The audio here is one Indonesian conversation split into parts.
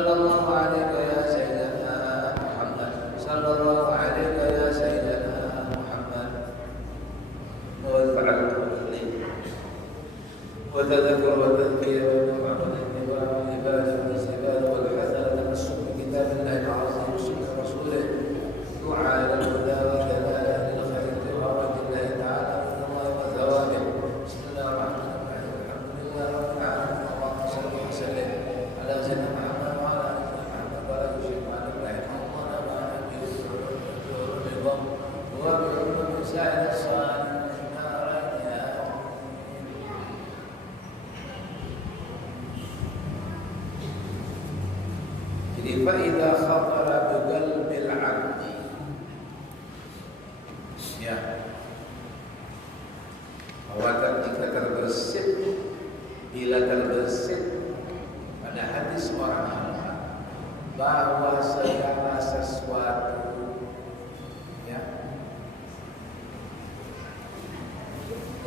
sallallahu alaihi ya sayyidina Muhammad, sallallahu alaihi ya sayyidina Muhammad. Wa ta'ala wa tadhakkur wa tadhkir wa ma'rifat wa ibadah wa istighfar wal hasanah tamassul bi kitabillahi al-azim wa sunnah rasulih du'a ila al-huda wa dalala lil khair wa rahmatillahi ta'ala wa thawabih. Bismillahirrahmanirrahim. Alhamdulillah rabbil alamin. Allahumma shalli wa sallim ala sayyidina Muhammad wa ala ali Muhammad wa ala yushrik wa ala rahimahullah wa ala nabiyyina wa bi sa'il as-salihin. Jadi fa'idha khatara biqalbil 'abdi, ya, bahwa ketika terbersit, bila terbersit pada hati seorang hamba bahwa segala sesuatu, ya,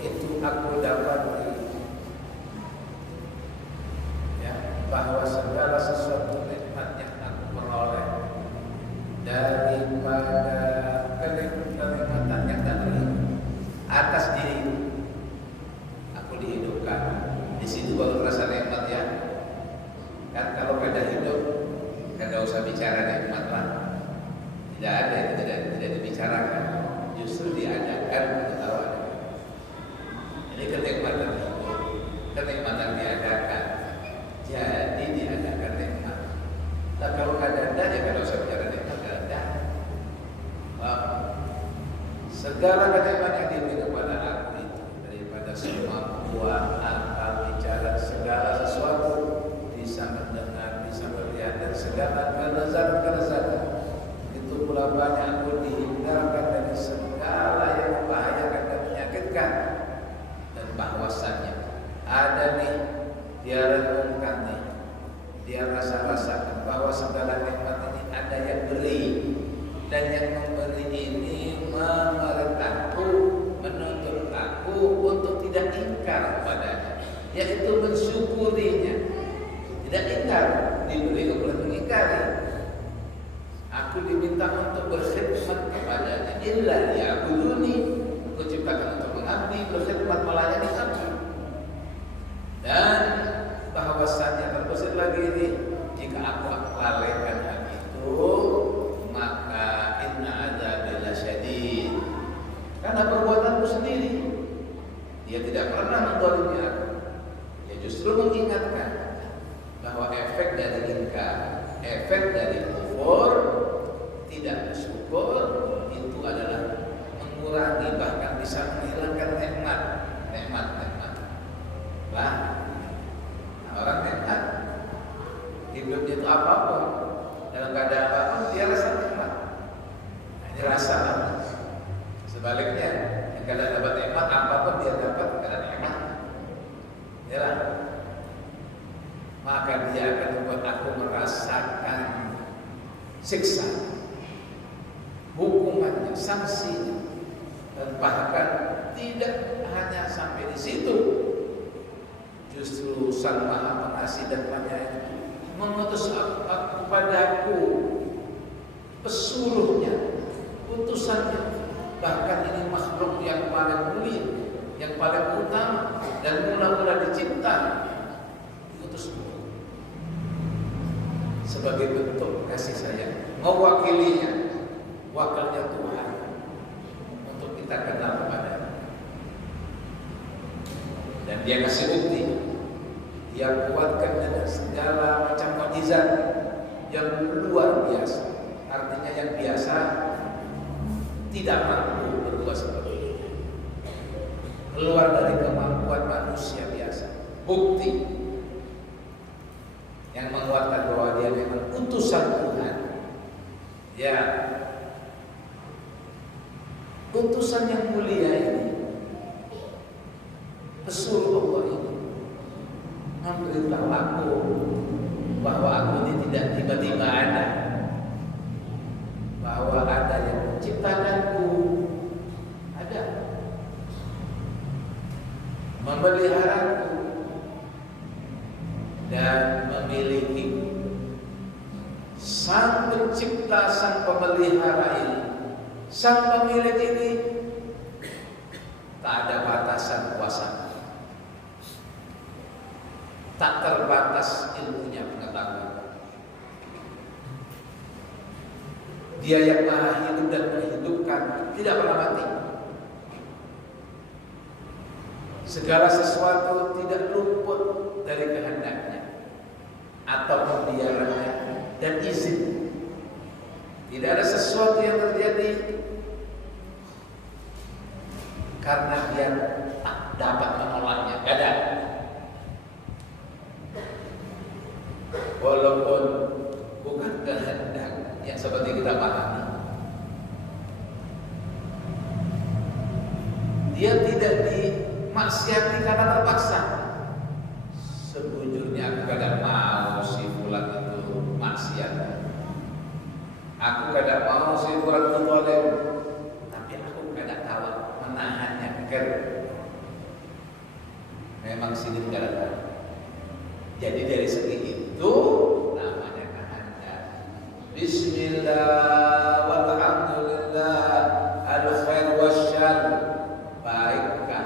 itu aku dapati, ya, bahwa segala sesuatu nikmat yang aku peroleh daripada kenikmatan yang dari atas diri aku dihidupkan. Di situ baru terasa nikmat, ya. Kan kalau pada hidup tidak usah bicara nikmat lah, tidak ada, tidak dibicarakan, justru diadakan ketawa. Ini kenikmatan hidup, kenikmatan diadakan, jadi diadakan nikmat. Nah, kalau ada ya kalau usah bicara nikmat, ada. Segala kenikmatan yang diberi kepada aku itu, daripada semua buah, akal, bicara, segala sesuatu, bisa mendengar, bisa melihat, dan segala kelezatan-kelezatan, itu pula banyak aku dihindarkan dari segala yang membahayakan dan menyakitkan. Dan bahwasannya ada nih, dia renungkan nih, dia rasa-rasakan bahwa segala nikmat ini ada yang beri, dan yang memberi ini memerintahku, menuntut aku untuk tidak ingkar padanya, yaitu mensyukurinya. Tidak ingkar, diberi kemudian mengingkari. Aku diminta untuk berkhidmat kepadanya. Illa liya'buduni, aku ciptakan untuk mengabdi, berkhidmat, melayani aku. Dan bahwasannya terbesit lagi ini, jika aku lalaikan hal itu, maka inna adzabi lasyadid. Karena perbuatanku sendiri, dia tidak pernah menzalimi aku. Dia justru mengingatkan bahwa efek dari ingkar, efek dari kufur, tidak bersyukur, itu adalah mengurangi, bahkan bisa menghilangkan nikmat. Bah, orang nikmat, hidupnya itu apapun, dalam keadaan apapun dia rasa nikmat. Ini rasa. Sebaliknya, kalau dapat nikmat apapun dia dapat karena nikmat. Ya, maka dia akan membuat aku merasakan siksa, hukumannya, sanksinya, dan bahkan tidak hanya sampai di situ. Justru Sang Maha Pengasih dan Penyayang itu mengutus aku padaku pesuruhnya, utusannya. Bahkan ini makhluk yang paling mulia, yang paling utama, dan mula-mula dicipta, diutusku sebagai bentuk kasih sayang, mewakilinya, wakilnya Tuhan, untuk kita kenal kepadanya. Dan dia kasih bukti, dia kuatkan dengan segala macam mukjizat yang luar biasa. Artinya yang biasa tidak mampu berbuat seperti itu, keluar dari kemampuan manusia biasa. Bukti yang menguatkan bahwa dia memang utusan Tuhan. Ya, utusan yang mulia ini, pesuruh Allah ini, memberitahu aku bahwa aku ini tidak tiba-tiba ada, bahwa ada yang menciptakanku, ada memeliharaku dan memilikiku. Sang pencipta, sang pemelihara ini, sang pemilik ini, tak ada batasan kuasa, tak terbatas ilmunya, pengetahuan. Dia yang maha hidup dan menghidupkan, tidak pernah mati. Segala sesuatu tidak luput dari kehendaknya atau pembiarannya dan izin. Tidak ada sesuatu yang terjadi karena dia tak dapat menolaknya. Tidak ada. Walaupun bukan kehendak yang seperti kita pahami, dia tidak dimaksiati karena terpaksa. Sebujurnya aku kadang mau si fulan itu maksiat, aku kadang mau si fulan itu zalim, tapi aku kadang tahu menahannya agar memang sini tidak ada. Jadi dari segi itu namanya kehendak. Bismillah walhamdulillah al-khair wasyarr, baikkah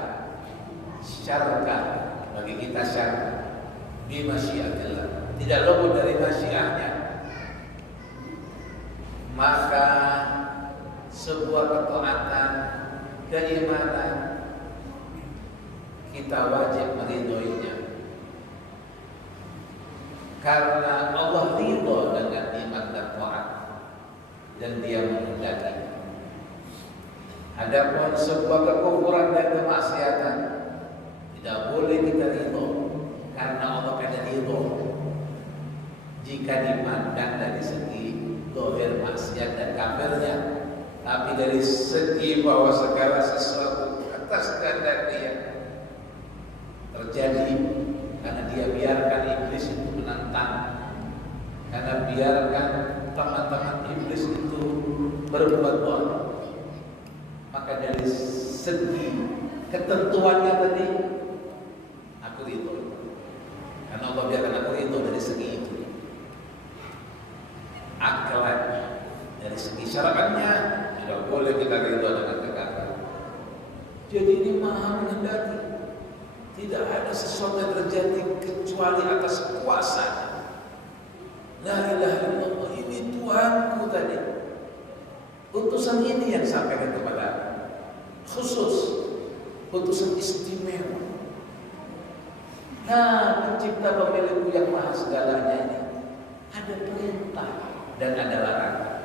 syarkah, bagi kita syarr bi masyiatillah, tidak luput dari masyiatnya. Maka sebuah ketaatan, keimanan, kita wajib meridhoinya, karena Allah ridho dengan iman dan taat dan Dia menghendaki. Adapun sebuah kekufuran dan kemaksiatan tidak boleh kita ridho, karena Allah kada ridho jika dipandang dari segi zahir maksiat dan kafirnya, tapi dari segi bahwa segala sesuatu atas kehendak Dia terjadi karena Dia biarkan iblis itu menantang, karena biarkan teman-teman iblis itu berbuat bohong. Maka dari segi ketentuannya tadi aku ridho, karena Allah biarkan aku ridho dari segi itu. Akalan dari segi syara'annya tidak boleh kita ridho dengan kekafiran. Jadi ini maha menghendaki. Tidak ada sesuatu yang terjadi kecuali atas kuasanya. La ilaha illallah, ini Tuhanku tadi. Utusan ini yang sampaikan kepada khusus, utusan istimewa. Nah, pencipta pemilikku yang maha segalanya ini ada perintah dan ada larangan.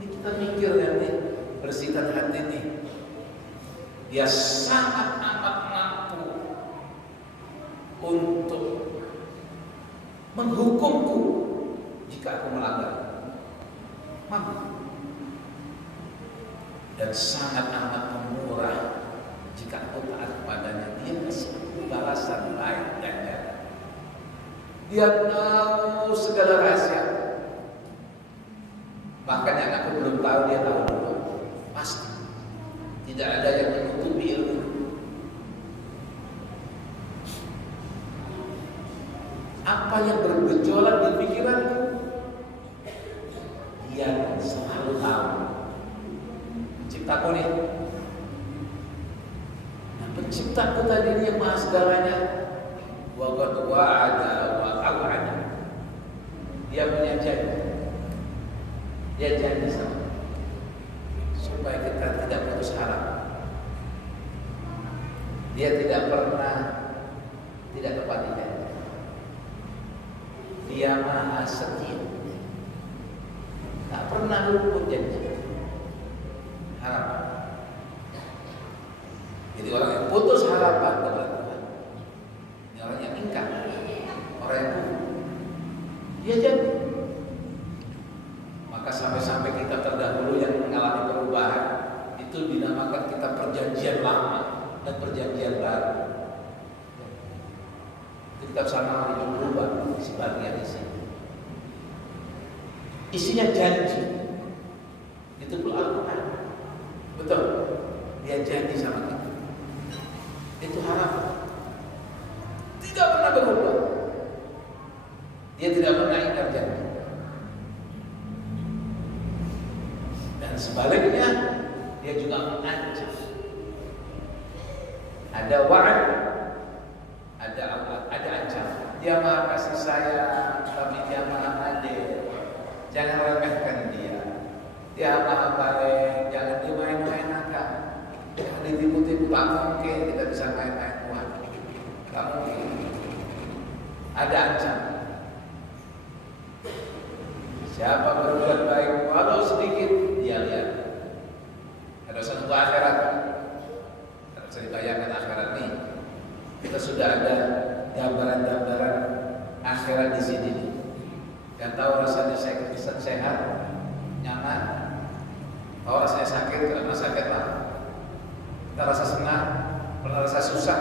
Ini kita mikir nanti, bersihkan hati nih. Dia sangat amat mampu untuk menghukumku jika aku melanggar. Mampu. Dan sangat amat murah jika aku taat kepadanya. Dia kasih balasan baik dan jalan. Dia tahu segala rahasia. Bahkan yang aku belum tahu dia tahu dulu. Pasti. Tidak ada yang menutupi ilmu. Apa yang bergejolak di pikiranku, Dia selalu tahu. Penciptaku nih. Nah, penciptaku tadi ini yang maha segalanya. Wa qad wa'ada wa aw'ada. Dia punya janji. Dia janji sama supaya kita tidak putus harap. Dia tidak pernah tidak tepati janji. Dia maha setia, tak pernah luput janji. Harapan. Jadi orang yang putus harapan kepada Tuhan, ini orang yang ingkar, orang yang dia janji. Maka sampai-sampai kita terdahulu yang mengalami perubahan itu dinamakan kita perjanjian lama dan perjanjian baru. Kitab sama itu berubah isi bagian isi. Isinya janji. Itu pun Al-Quran. Betul. Dia janji sama kita. Itu harapan. Tidak pernah berubah. Dia tidak pernah ingkar janji. dia juga mengancam. Ada wa'ad, ada ancaman. Dia maha kasih sayang, tapi dia maha adil. Jangan remehkan dia. Dia maha baik, jangan dimain-mainakan. Jangan ditipu-tipu. Tak mungkin kita bisa main-main Tuhan. Tak mungkin. Ada ancaman. Siapa berbuat baik walau sedikit, dia lihat. Ada satu akhirat. Kalau bisa dibayangkan akhirat ini, kita sudah ada gambaran-gambaran akhirat di sini. Yang tahu rasanya sehat, nyaman. Tahu rasanya sakit, karena sakit lah. Kita rasa senang, pernah rasa susah.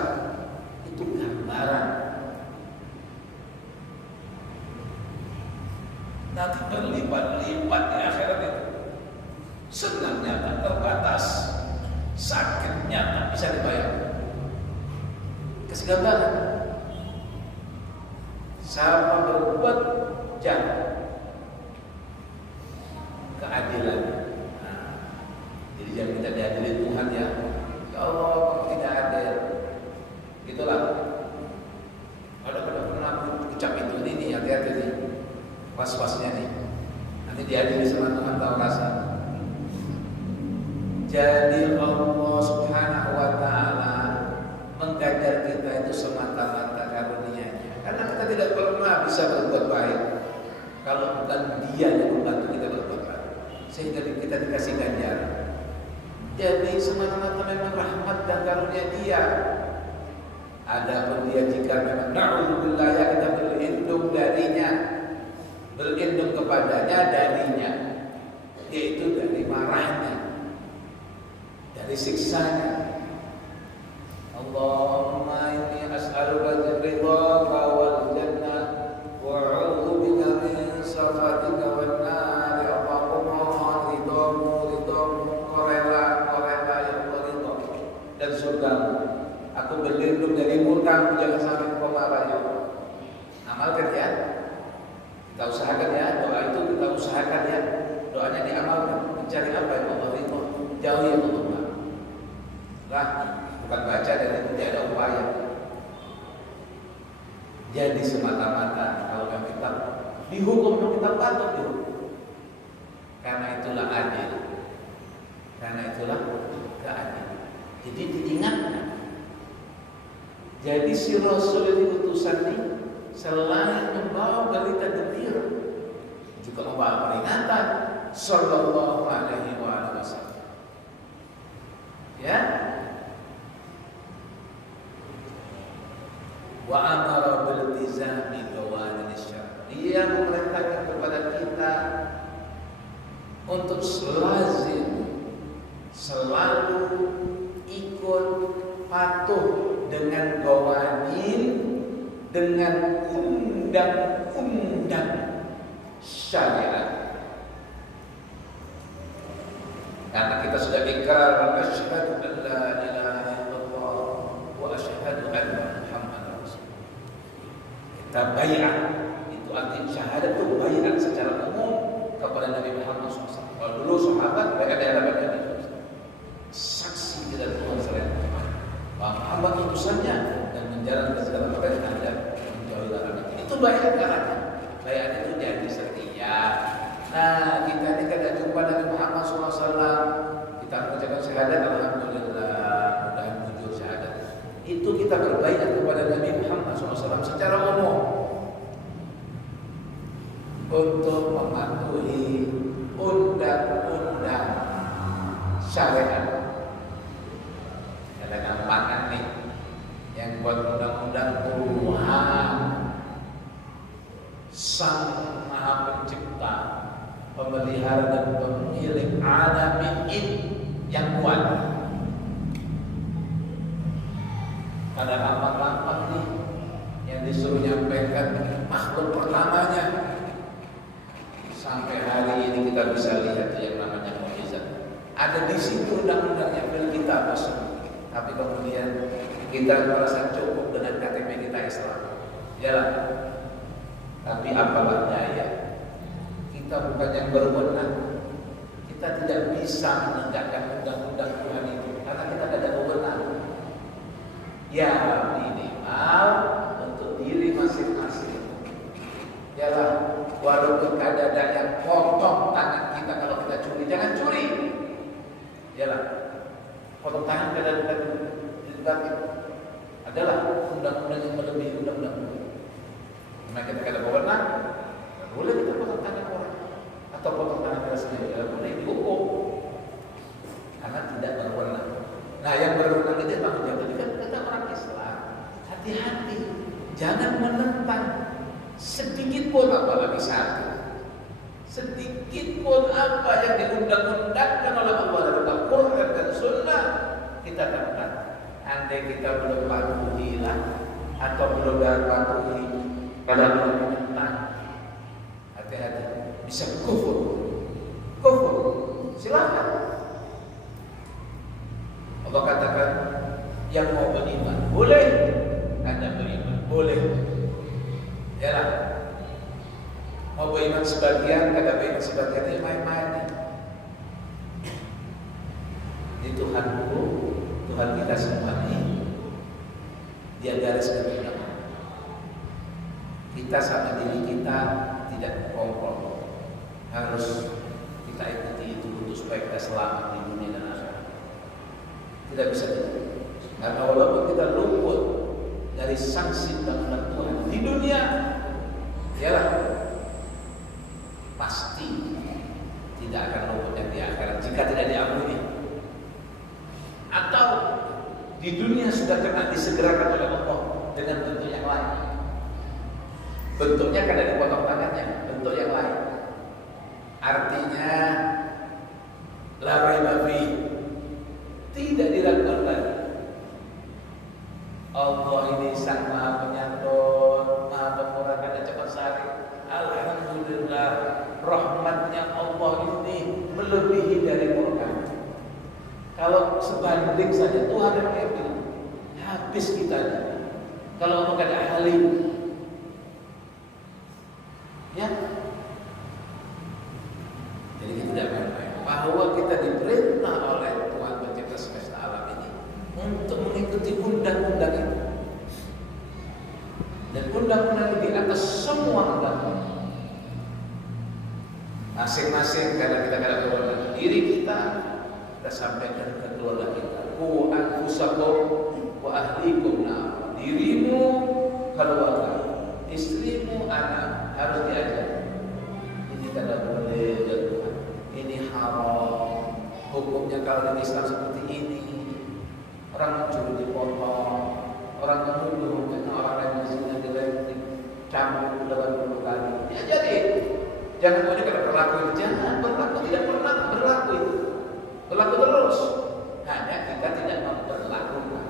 Itu gambaran. Nanti berlipat-lipat di akhirat itu. Senangnya tak terbatas, sakitnya tak bisa dibayangkan. Kasih gambaran. Sama berbuat jahat, keadilan. Jadi jangan kita diadili Tuhan ya. Ya Allah, kok tidak adil. Gitulah. Ada pernah ucap itu nih, hati-hati nih. Was-wasnya nih. Nanti diadili sama Tuhan tahu rasa. Jadi Allah Subhanahu wa taala menggajar kita itu semata-mata karunia-Nya. Karena kita tidak pernah bisa berbuat baik kalau bukan Dia yang membantu kita berbuat baik. Sehingga kita dikasih ganjaran. Jadi semata-mata memang rahmat dan karunia Dia. Adapun Dia jika memang na'udzubillah ya kita berlindung darinya, berlindung kepadanya darinya, yaitu dari marahnya, dari siksanya. Allahumma inni as'aluka ridhaka wal jannah wa a'udzu bika min sakhatika wan nar. Allahumma ridhamu qarela yang ridha dan surgamu. Aku berlindung dari murkamu, jangan sampai Engkau marah ya Allah. Amalkan ya. Kita usahakan ya, doa itu kita usahakan ya. Doanya diamalkan. Mencari apa yang Allah ridha, jauhi yang Allah marah. Lah, bukan baca dan itu tidak ada upaya. Jadi semata-mata kalau memang kita dihukum, kita patut dihukum. Karena itulah adil. Karena itulah keadilan. Jadi diingatkan. Jadi si Rasul ini utusan ini selain membawa berita gembira, juga membawa peringatan. Sallallahu alaihi wasallam. Ya. Wa amara bil iltizami qawanin syar'i. Dia memerintahkan kepada kita untuk selalu ikut patuh dengan qawanin, dengan undang-undang syariat. Karena kita sudah ikrar asyhadu an la ilaha illallah wa asyhadu anna Muhammadar Rasulullah. Kita bai'at, itu arti syahadat itu bai'at secara umum kepada Nabi Muhammad SAW. Kalau dulu sahabat mereka di hadapan Nabi SAW, saksi tidak Tuhan selain bahwa Muhammad utusannya dan menjalankan segala perintah dan menjauhi larangan. Itu bai'at karena bai'at itu jadi setia. Nah, kita ini kada jumpa Nabi Muhammad SAW, kita mengucapkan syahadat, alhamdulillah, mudah muncul syahadat. Itu kita berbaiat kepada Nabi Muhammad SAW secara umum untuk mematuhi undang-undang syariat. Ada gampangan nih, yang buat undang-undang Tuhan, Sang Maha Pencipta, pemelihara dan pemilik alamin ini yang kuat. Ada gampang-gampang nih yang disuruh nyampaikan makhluk pertamanya. Sampai hari ini kita bisa lihat yang namanya mukjizat. Ada di situ undang-undangnya milik kita masuk. Tapi kemudian kita merasa cukup dengan KTP kita Islam. Yalah. Tapi apalah daya. Kita bukan yang berwenang. Kita tidak bisa menegakkan undang-undang Tuhan itu karena kita tidak ada wewenang. Ya minimal untuk diri masing-masing. Yalah, walaupun ada yang potong tangan kita kalau kita curi, jangan curi. Yalah, potong tangan kita dibagi. Adalah undang-undang yang melebihi undang-undang. Karena kita tidak ada wewenang, boleh kita potong tangan orang atau potong tangan kita sendiri, boleh dihukum karena tidak berwenang. Nah, yang berwenang itu tanggung jawab itu kan kata orang Islam. Hati-hati, jangan menentang sedikit pun, apalagi satu. Sedikit pun apa yang diundang-undangkan oleh Allah dalam Al-Quran dan Sunnah kita tentang. Andai kita belum patuhilah atau belum patuhi pada menentang, hati-hati, bisa kufur. Silakan. Allah katakan yang mau beriman boleh, Anda beriman boleh. Yalah, mau beriman sebagian, kagak beriman sebagian, itu main-main. Ini Tuhanku, Tuhan kita semua ini, Dia garis kebenaran. Kita sama diri kita tidak kompromi. Harus kita ikuti itu untuk supaya kita selamat di dunia dan akhirat. Tidak bisa tidak. Karena walaupun kita luput dari sanksi undang-undang Tuhan di dunia, ialah pasti tidak akan luput yang di akhirat jika tidak diampuni. Atau di dunia sudah kena disegerakan oleh Allah dengan bentuk yang lain. Bentuknya kada dipotong tangannya, bentuk yang lain. Artinya la raiba fi, tidak diragukan lagi. Allah ini sang Maha Penyantun, Maha Pemurah dan cepat sari. Alhamdulillah, rahmatnya Allah ini melebihi dari murka. Kalau sebanding saja Tuhan yang bilang, habis kita. Kalau Allah kada halim, ya. Jadi kita tidak main-main. Bahwa kita diperintah oleh Tuhan pencipta semesta alam ini untuk mengikuti undang-undang itu. Dan undang-undang ini di atas semua agama. Masing-masing karena kita kada keluarga diri kita sampaikan ke keluarga kita. Ku anfusakum wa ahlikum nar. Dirimu, keluarga, istrimu, anak harus diajar. Ini kada boleh jatuh. Ini haram. Hukumnya kalau di Islam seperti ini. Orang mencuri dipotong, orang menuduh, orang lain berzina dicambuk 80 kali. Ya jadi, jangan punya kada berlaku. Jangan berlaku, tidak pernah berlaku itu. Berlaku terus. Hanya kita tidak memperlakukan.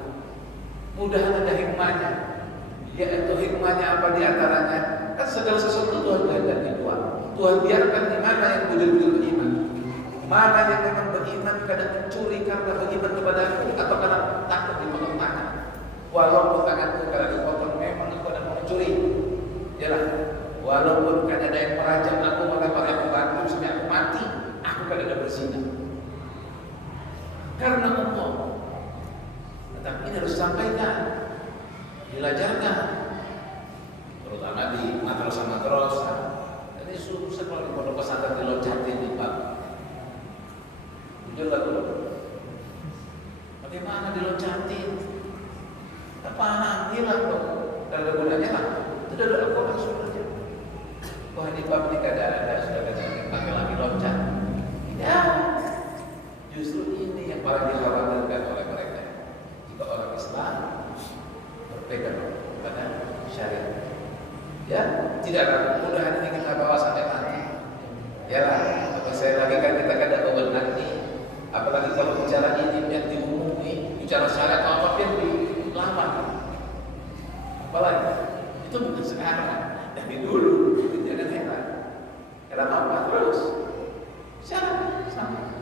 Mudah ada hikmahnya. Yaitu hikmahnya apa diantaranya? Kan segala sesuatu Tuhan kehendaki Tuhan. Tuhan biarkan di mana yang bujur-bujur beriman. Mana yang memang beriman kadang mencuri karena beriman kepada aku atau karena takut dipotong tangan. Walaupun tanganku kadang dipotong memang itu kadang mau mencuri. Yalah. Walaupun kadang ada yang merajam aku melempar aku batu sampai aku mati, aku kadang ada berzina. Karena Allah. Tetapi ini harus disampaikan, dilajarkan, terutama di madrasah-madrasah. Jadi susah kalau di pondok pesantren diloncatin di Pak. Jujurlah dulu. Bagaimana diloncatin? Tak paham, hilang dong. Dan ada gunanya lah. Itu dari Al-Quran sebenarnya. Wah di bab ini ada sudah ada pakai lagi loncat. Tidak. Justru ini yang paling dikhawatirkan oleh mereka. Jika orang Islam berpegang pada syariat, ya tidak akan mudah ini kita bawa sampai nanti. Ya lah, apa saya lagi kan kita kada bawa nanti. Apalagi kalau bicara ini yang diumumi, bicara syariat apa yang dilamar. Apalagi itu bukan sekarang, dari dulu. Jangan heran. Heran apa terus? Syariat sama.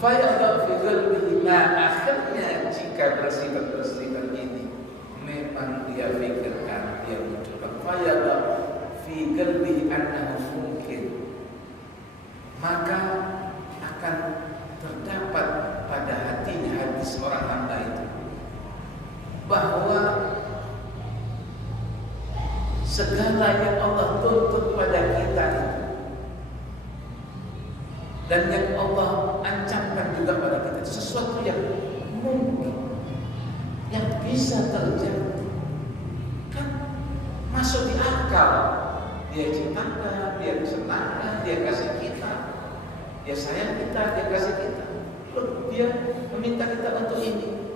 Fayaqal fi qalbihi ma, akhirnya jika bersifat ini memang dia fikirkan, dia munculkan fayaqal fi qalbihi annaha bahwa segala yang Allah tuntut pada kita itu dan yang Allah ancamkan juga pada kita itu sesuatu yang mungkin, yang bisa terjadi, kan masuk di akal. Dia ciptakan, dia senangkan, dia kasih kita, dia sayang kita, dia kasih kita. Lalu dia meminta kita untuk ini,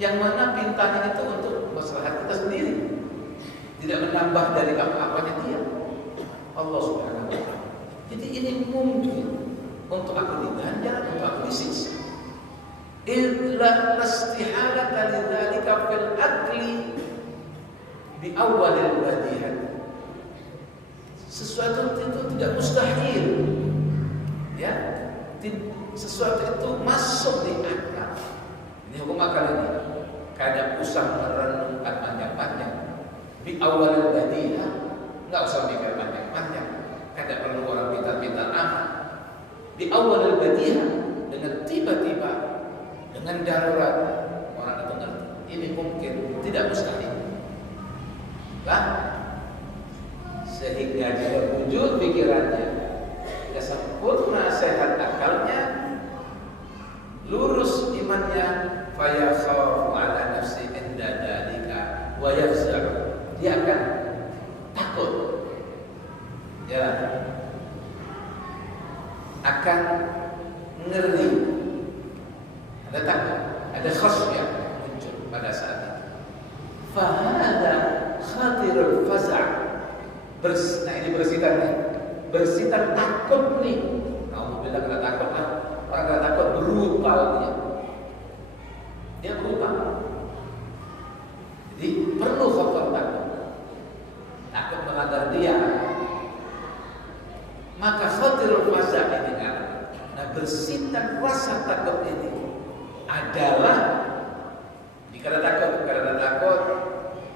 yang mana pintanya itu untuk maslahat kita sendiri, tidak menambah dari apa-apanya dia, Allah Subhanahu wa Ta'ala. Jadi ini mungkin untuk aku diganjar, untuk aku disiksa. Illa lastihalata lidzalika fil akli bi awwalil badihat. Sesuatu itu tidak mustahil, ya. Sesuatu itu masuk di akal. Ini hukum akal ini. Kada usah merenungkan panjang-panjang. Bi awwalil badihat, enggak usah mikir panjang-panjang. Kada perlu orang pintar-pintar amat. Di awal al-badiyah, dengan tiba-tiba, dengan darurat, orang itu ngerti. Ini mungkin, tidak mustahil. Lah, sehingga dia wujud pikirannya, dia sempurna sehat akalnya, lurus imannya, fayakhafu ala nafsi inda dalika wa yafza'u. Dia akan takut, ya, akan ngeri, ada takut, ada khasyah muncul pada saat itu. Fahada khatirul faza'. Nah ini bersitar nih, bersitar takut nih. Kamu bilang kena takut kan? Orang kena takut brutal dia brutal. Jadi perlu faktor takut melanggar dia. Maka khatirul faza' ini kan, nah bersitar rasa takut ini adalah jika ada takut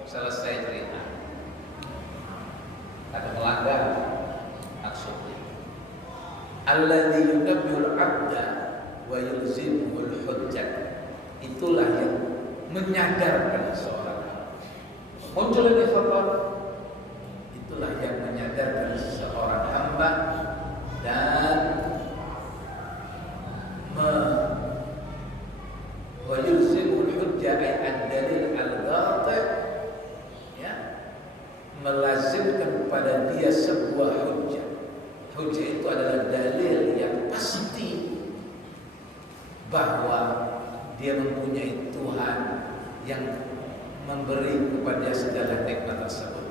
selesai cerita. Ada melanggar maksudnya. Alladzi yunabbiul 'abda wa yulzimul hujjah. Itulah yang menyadarkan seorang. Muncul ini faktor, itulah yang menyadarkan seorang hamba dan wa yulzimul hujjah ay ad-dalil al-qati', ya, melazimkan kepada dia sebuah hujjah. Hujjah itu adalah dalil yang pasti bahwa dia mempunyai Tuhan yang memberi kepada dia segala nikmat tersebut.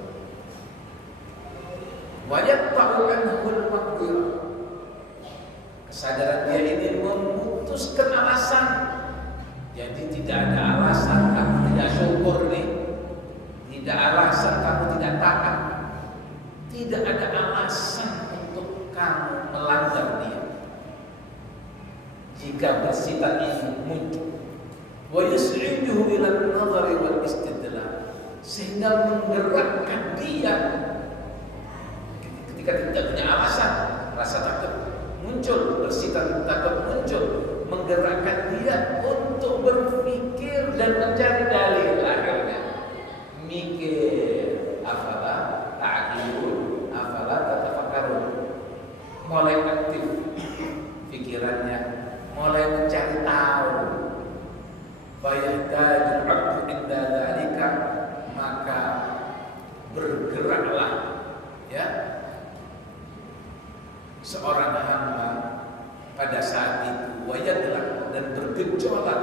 Wa yaqta'u anhu al-maqdir. Kesadaran dia ini memutuskan alasan. Jadi tidak ada alasan kamu tidak syukur nih. Tidak alasan kamu tidak taat. Tidak ada alasan untuk kamu melanggar dia. Jika bersifat ini muncul, wa yus'iduhu ila an-nadhari wal istidlal, sehingga menggerakkan dia ketika tidak punya alasan, rasa takut muncul, bersifat takut muncul, menggerakkan dia untuk berpikir dan mencari dalil. Akhirnya mikir, afala ta'qilun, afala tatafakkarun, mulai aktif pikirannya, mulai mencari tahu. Fayahdajul 'abdu inda dzalika, maka bergeraklah, ya, seorang hamba pada saat itu, wayadlah, dan bergejolak,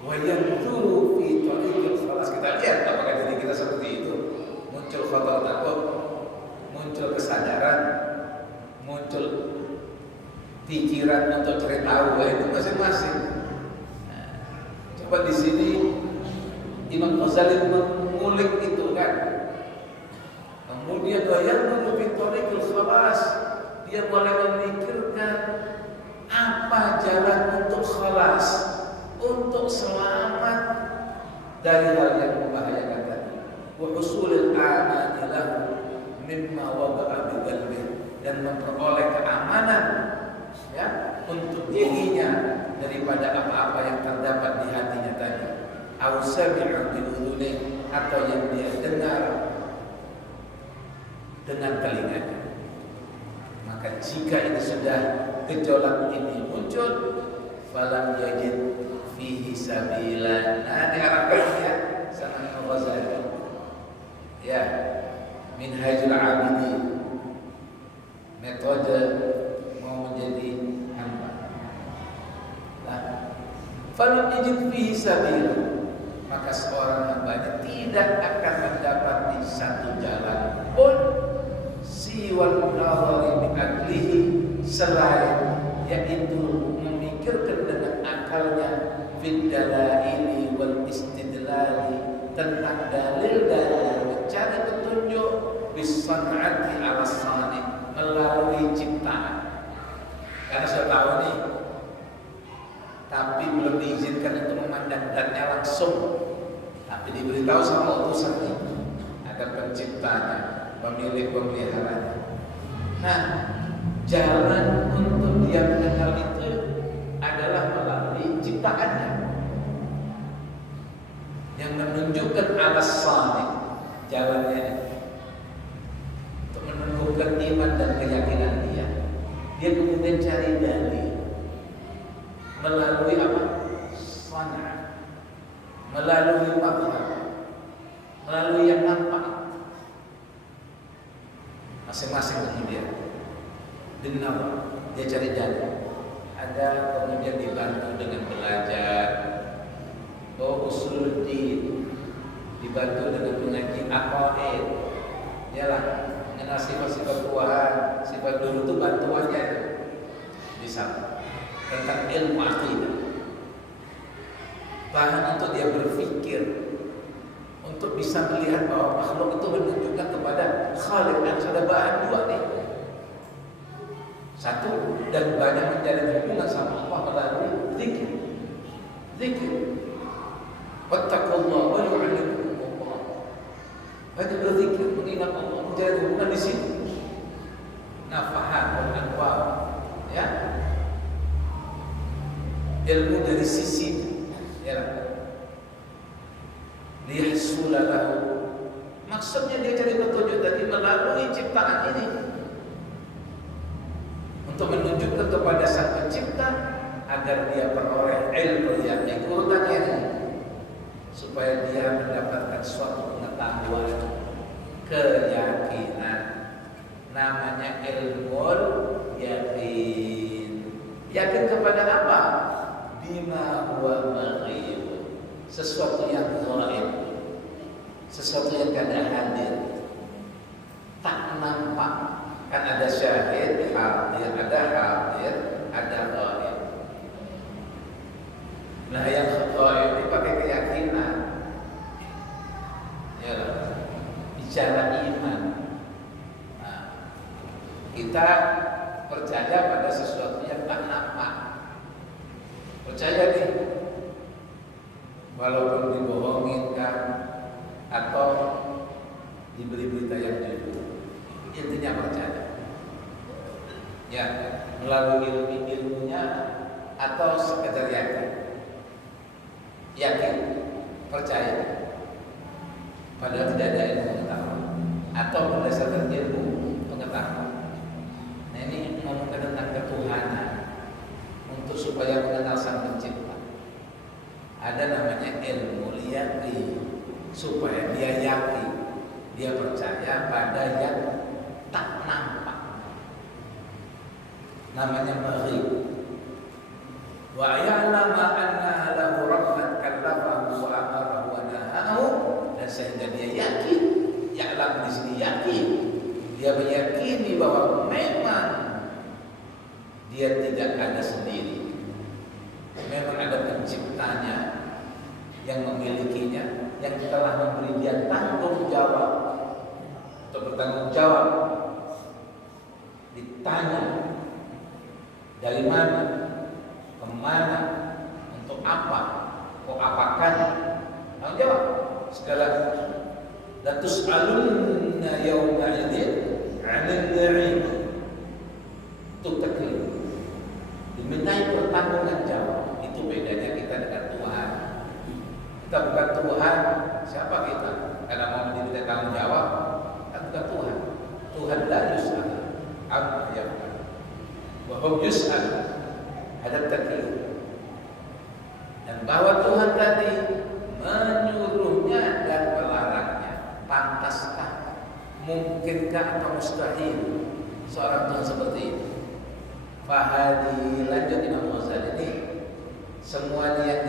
wayaduru fi thariqil khalas. Kita lihat apakah diri kita seperti itu. Muncul khabar takut, muncul kesadaran, muncul pikiran untuk cari tahu, itu masing-masing. Nah, coba di sini Imam Ghazali mengulik itu kan. Kemudian wayaduru fi thariqil khalas, dia mulai memikirkan apa jalan untuk khalas, untuk selamat dari hal yang membahayakan tadi. Wa husulil amani lahu mimma waqa'a bi qalbihi, dan memperoleh keamanan, ya, untuk dirinya daripada apa-apa yang terdapat di hatinya tadi. au sami'a bi udhunihi, atau yang dia dengar dengan telinganya. Maka jika ini sudah gejolak ini muncul, falam yajid fihi sabila. Nah, diarahkannya sama Imam Ghazali. Ya, Minhajul Abidin, metode mau menjadi hamba. Nah, falam yajid fihi sabila, maka seorang hamba tidak akan mendapati satu jalan pun siwal nadhari bi aqlihi, selain yaitu memikirkan dengan akalnya fid dalaili wal istidlali, tentang dalil-dalil, mencari petunjuk bis san'ati ala sani, melalui ciptaan. Karena saya tahu nih, tapi belum diizinkan untuk memandang datanya langsung, tapi diberitahu sama utusan nih, ada penciptanya, pemilik pemeliharanya. Nah, jalan untuk dia mengenal itu adalah melalui ciptaannya yang menunjukkan alas-sani, jalannya untuk menunjukkan iman dan keyakinan dia. Dia kemudian cari dalil melalui apa? Sana, melalui makhluk, melalui yang nampak. Masing-masing kemudian dengar, dia cari dalil. Ada kemudian dibantu dengan belajar usuluddin, dibantu dengan mengaji aqaid. Yalah, mengenal sifat-sifat Tuhan, sifat dulu itu bantuannya bisa tentang ilmu aqidah. Bahan untuk dia berpikir, untuk bisa melihat bahwa makhluk itu menunjukkan kepada Khaliq. Dan ada bahan dua nih. Satu, dan banyak menjalin hubungan sama Allah melalui zikir. Zikir. Wattaqullah wa yu'allimukumullah. Banyak berzikir, mengingat Allah, menjalin hubungan di sini. Nafahat dan anwar, ya. Ilmu dari sisi, ya. Liyahsula lahu. Maksudnya dia cari petunjuk tadi melalui ciptaan ini, untuk menunjukkan kepada sang pencipta agar dia peroleh ilmu yang urutannya ini, supaya dia mendapatkan suatu pengetahuan, keyakinan. Namanya ilmu yakin. Yakin kepada apa? Bima huwa maghaib, sesuatu yang ghaib, sesuatu yang tidak hadir, tak nampak. Kan ada syahid, hadir, ada ghaib. Nah, yang ghaib ini pakai keyakinan. Ya, bicara iman. Nah, kita percaya pada sesuatu yang tak nampak. Percaya nih, walaupun dibohongin kan, atau diberi berita yang jujur, intinya percaya. Ya, melalui ilmunya atau sekedar yakin, percaya, padahal tidak ada ilmu pengetahuan, atau berdasarkan ilmu pengetahuan. Nah, ini ngomongkan tentang ketuhanan, untuk supaya mengenal sang pencipta. Ada namanya ilmu yakin, supaya dia yakin, dia percaya pada yang tak nampak. Namanya maghaib. Wa ya'lama anna lahu rabban kallafahu wa amarahu wa nahahu, dan sehingga dia yakin, ya'lam di sini yakin, dia meyakini bahwa memang dia tidak ada sendiri. Memang ada penciptanya yang memilikinya, yang telah memberi dia tanggung jawab untuk bertanggung jawab. Ditanya dari mana, kemana, untuk apa, kok apakan, tanggung jawab segala. La tus'alunna yawma idzin 'anil na'im. Itu taklif, dimintai pertanggungan jawab. Itu bedanya kita dengan Tuhan. Kita bukan Tuhan. Siapa kita? Karena mau diminta tanggung jawab. Kita bukan Tuhan. Tuhan la yus'al amma yaf'al wa hum yus'al. Ada taklif. Dan bahwa Tuhan tadi menyuruhnya dan melarangnya. Pantaskah? Mungkinkah atau mustahil seorang Tuhan seperti itu? Fahadi, lanjut Imam Ghazali ini, semuanya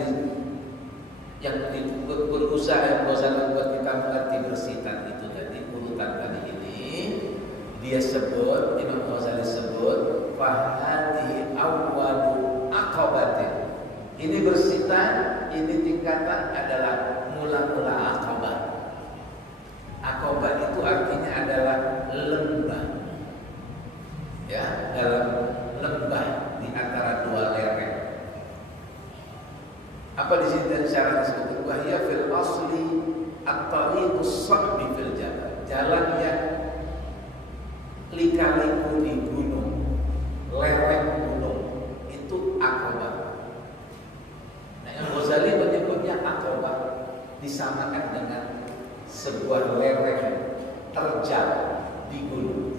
yang berusaha Ghazali buat kita mengerti bersitan itu tadi, urutan tadi ini, dia sebut, Imam Ghazali sebut, fahadi awwalu aqabatin. Ini bersitan, ini tingkatan adalah mula-mula aqabah. Aqabah itu artinya adalah lembah. Ya, dalam lembah di antara dua lereng. Apa di sini dan syarat disebut? Wahya fil asli at-tariqus sa'bi fil jabal. Jalan yang lika-liku di gunung, lereng gunung, itu aqabah. Nah, yang Ghazali menyebutnya aqabah disamakan dengan sebuah lereng terjal di gunung.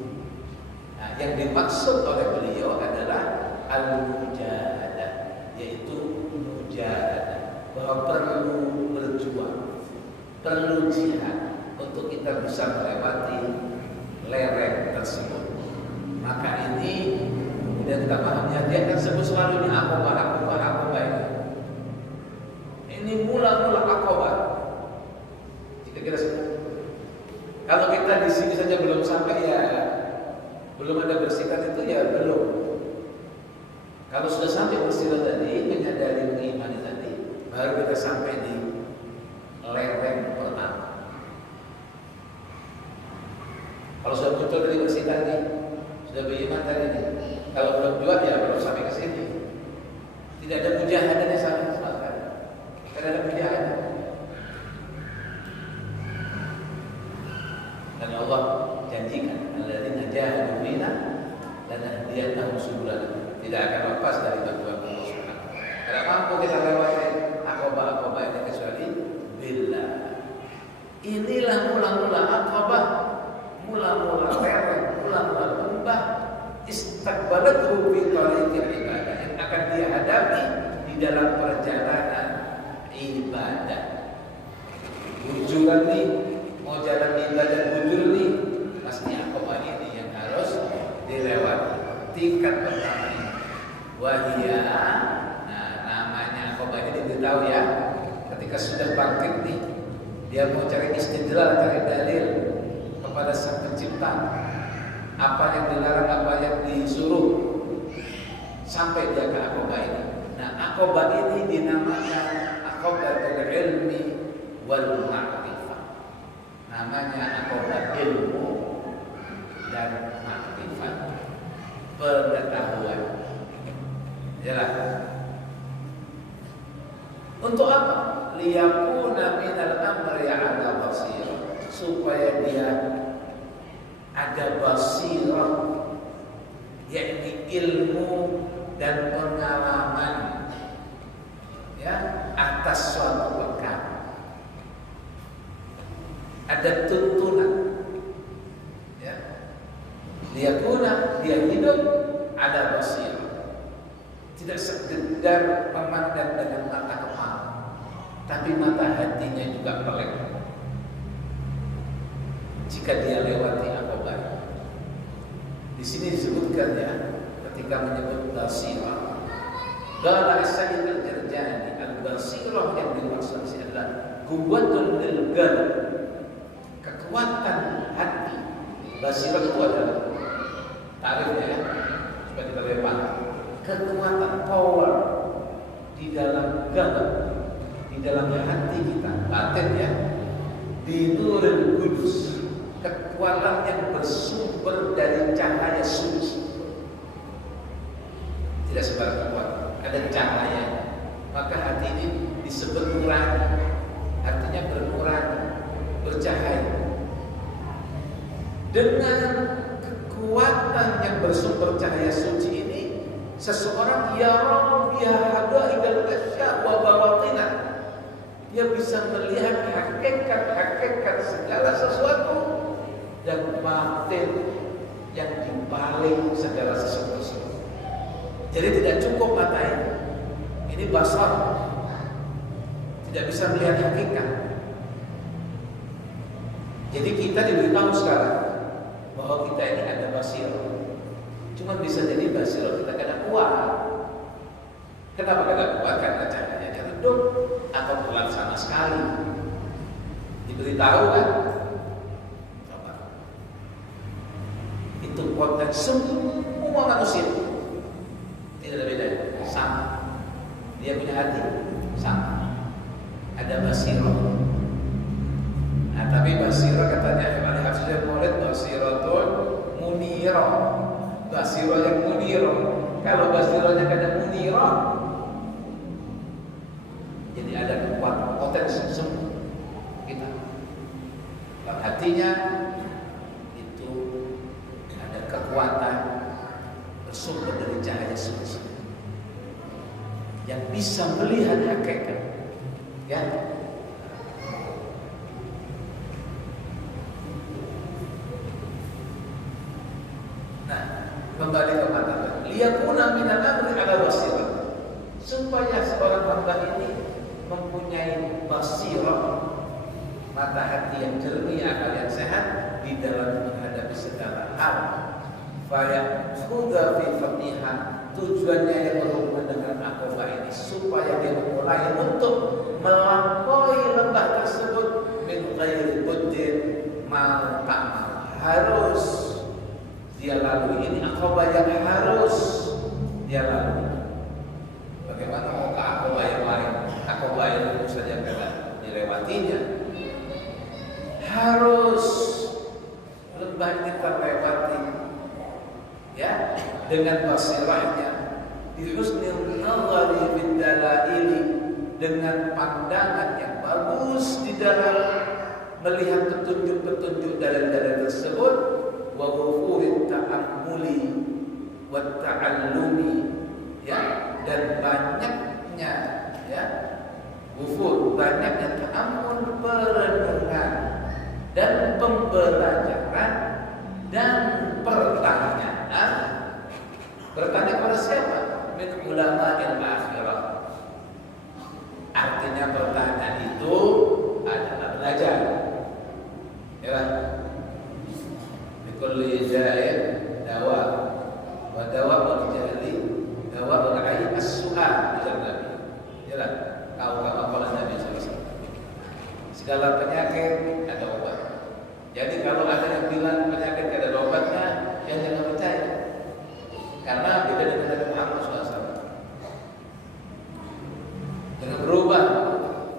Nah, yang dimaksud oleh beliau adalah al-mujahadah, yaitu mujahadah, bahwa perlu berjuang, perlu jihad untuk kita bisa melewati lereng tersebut. Maka ini kemudian kita pahamnya, dia akan sebut selalu ini aqabah ini. Ini mula-mula aqabah. Jika kita sebut, kalau kita di sini saja belum sampai, ya belum ada bersikat itu, ya belum. Kalau sudah sampai bersikat tadi, menyadari, mengimani tadi, baru kita sampai di lereng pertama. Kalau sudah muncul dari bersikat ini, sudah beriman tadi ini, kalau belum jual, ya belum sampai ke sini. Tidak ada mujahadahnya sama sekali. Tidak ada mujahadah. Dan Allah janjikan, alladzina jahadu fina lanahdiyannahum subulana. Tidak akan lepas dari bantuan Allah Subhanahu. Tidak mampu kita lewati aqabah ini kecuali billah. Inilah mula-mula aqabah, mula-mula lereng, mula-mula lembah, istaqbalathu fi tariqil ibadah, yang akan dia hadapi di dalam perjalanan ibadah. Bujuran nih, mau jalan ibadah bujur nih, pasti aqabah ini yang harus dilewati. Tingkat pertama ini wahia, nah namanya aqabah ini diberitahu ya, ketika sudah bangkit nih, dia mau cari istidlal, cari dalil kepada Sang Pencipta, apa yang dilarang, apa yang disuruh, sampai dia ke aqabah ini. Nah, aqabah ini dinamakan aqabatul ilmi wal ma'rifah. Namanya aqabah ilmu dan ma'rifat, pengetahuan. Jelas. Untuk apa? Liyakuna minal amri ala basirah, supaya dia ada basirah, yakni ilmu dan pengalaman, ya, atas suatu perkara. Ada tuntunan, ya. Liyakuna, dia hidup ada basirah, tidak sekedar memandang dengan mata kepala, tapi mata hatinya juga melek. Jika dia lewati aqabah, di sini disebutkan ya, ketika menyebut basirah, qala as-sayyid al-Jarjani, al-basirah yang dimaksud adalah quwwatul lil qalb, kekuatan hati. Basirah itu adalah tarifnya ya, supaya kita lebih paham. Kekuatan, power di dalam qalb, di dalamnya hati kita, batin ya, di nurul qudus, kekuatan yang bersumber dari cahaya suci. Tidak sembarang kekuatan, ada cahaya. Maka hati ini disebut nurani, artinya bernurani, bercahaya. Dengan kekuatan yang bersumber cahaya suci ini, seseorang yara biha hadaidal asya' wa bawatinah, Dia bisa melihat hakikat segala sesuatu dan batin yang dibalik segala sesuatu. Jadi tidak cukup mata ini basar, tidak bisa melihat hakikat. Jadi kita diberitahu sekarang bahwa kita ini ada basirah. Cuma bisa jadi basirah kita kena kuat. Kenapa kena kuat? Karena cahayanya redup atau gelap sama sekali. Diberitahu kan? Coba. Itu konteks semua manusia. Tidak ada beda, sama. Dia punya hati, sama. Ada basirah. Nah, tapi basirah katanya Imam Hafizul Maulid basiratun munirah. Basirah yang munirah. Kalau basirahnya kada munirah, jadi ada kekuatan potensi semua kita. Dalam hatinya itu ada kekuatan bersumber dari cahaya suci yang bisa melihat hakikat, ya. Nah, kembali ke mata. Liyakuna minal amri ala basirah, supaya seorang hamba ini mempunyai basirah, mata hati yang jernih, akal yang sehat di dalam menghadapi segala hal. Fayakhudha fi fatiha, tujuannya yang berhubungan dengan akobah ini supaya dia memulai untuk melampaui lembah tersebut min ghairi buddin mal ta'mal. Harus dia lalui, ini akobah yang harus dia lalui. Bagaimana mau ke akobah yang lain? Akobah yang saja kada dilewatinya. Harus lembah ini terlewati, ya, dengan basirahnya, bi husnil nazari bid dalaili, dengan pandangan yang bagus di dalam melihat petunjuk-petunjuk dalil-dalil tersebut, wa wufuhit ta'ammuli wa ta'allumi, ya, dan banyaknya, ya, wufud, banyaknya ta'ammul, perenungan dan pembelajaran dan pertanyaan. Bertanya kepada siapa? Min ulama ilmu akhirah. Artinya pertanyaan itu adalah belajar. Ya. Bikulli jahil dawa wa dawa jahili dawa al-ayy as-su'al ujar Nabi. Ya. Kau kata Nabi SAW. Segala penyakit ada obat. Jadi kalau ada yang bilang penyakit ada obatnya, yang jangan percaya. Karena beda dengan Nabi Muhammad SAW. Dengan berubah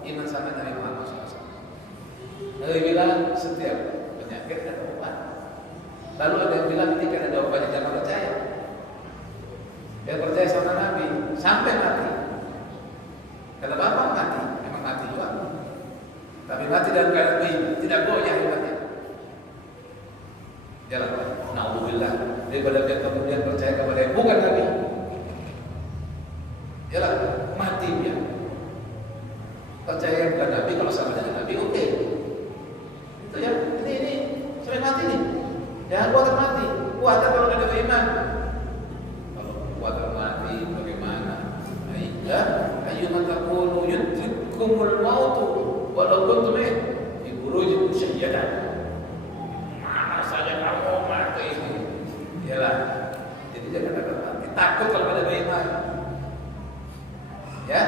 iman sama Nabi Muhammad SAW. Nabi bilang setiap penyakit ada obat. Lalu ada yang bilang ini kan ada obatnya, jangan percaya. Yang percaya sama Nabi sampai mati. Kata Bapak mati, memang mati juga. Tapi mati dalam keadaan beriman, tidak goyah imannya. Jalan, na'udzubillah, daripada dia kemudian percaya kepada yang bukan Nabi. Jalan, mati dia. Percaya yang bukan Nabi, kalau sama dengan Nabi, oke. Itu ya, ini sampai mati nih. Jangan kuat mati, kuat kalau ada beriman. Kalau kuat mati, bagaimana? Ya, ayyuman takunu yudrikumul mautu walau kuntum fi burujin musyayyada. Mana saja kamu mati ini. Iyalah. Jadi jangan ada mati. Takut kalau ada beriman. Ya,